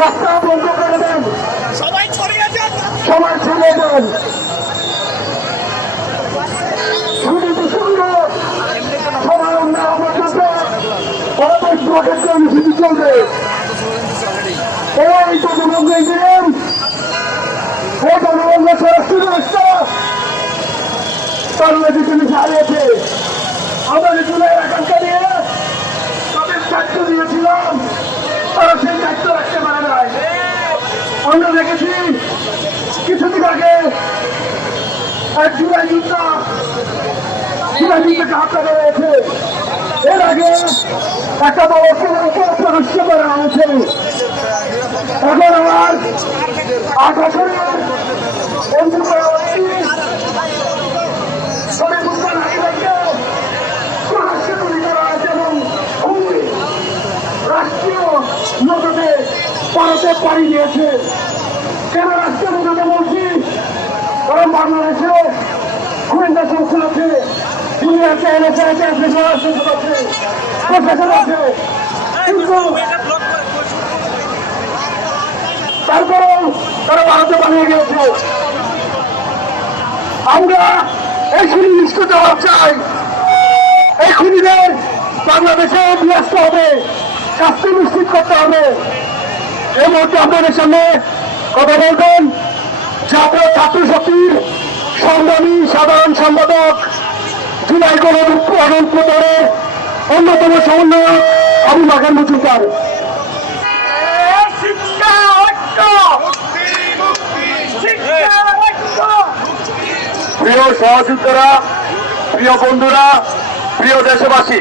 রাস্তা বন্ধ করে দেন, সবাই ছড়িয়ে যান। কর্মসূচি চলবে। এই তো জনবন্ধ ইঞ্জিনিয়ার, এই জনবন্ধ স্বরাষ্ট্র ব্যবস্থা বাংলাদেশ পুলিশ হারিয়েছে। আমাদের জুলাই আকাঙ্ক্ষা নিয়ে তাদের দায়িত্ব দিয়েছিলাম, তারা সেই দায়িত্ব রাখতে পারে নাই। আমরা দেখেছি কিছুদিন আগে এক জুলাই যুদ্ধকে হত্যা করা হয়েছে। এর আগে একটা দলকে প্রতিষ্ঠা করা হয়েছে। এখন আমার 8 বছরের রাষ্ট্রীয় মদতে ভারতে পাড়ি দিয়েছে। কেন রাষ্ট্রীয় মদতে বলছি? কারণ বাংলাদেশে গোয়েন্দা সংস্থা আছে, দুনিয়াতে এনেছে আছে, প্রশাসন আছে, কিন্তু তারপরেও তারা ভারতে পালিয়ে গিয়েছে। আমরা এই সুনির্দিষ্ট জবাব চাই। এই খুনিদের বাংলাদেশে নিয়ে আসতে হবে, শাস্তি নিশ্চিত করতে হবে। এই মুহূর্তে আপনাদের সামনে কথা বলবেন ছাত্র শক্তির সংগ্রামী সাধারণ সম্পাদক, জুলাই গণঅভ্যুত্থান প্রচারের অন্যতম সমন্বয়ক আবু বাকের মজুমদার। প্রিয় সহযোদ্ধারা, প্রিয় বন্ধুরা, প্রিয় দেশবাসী।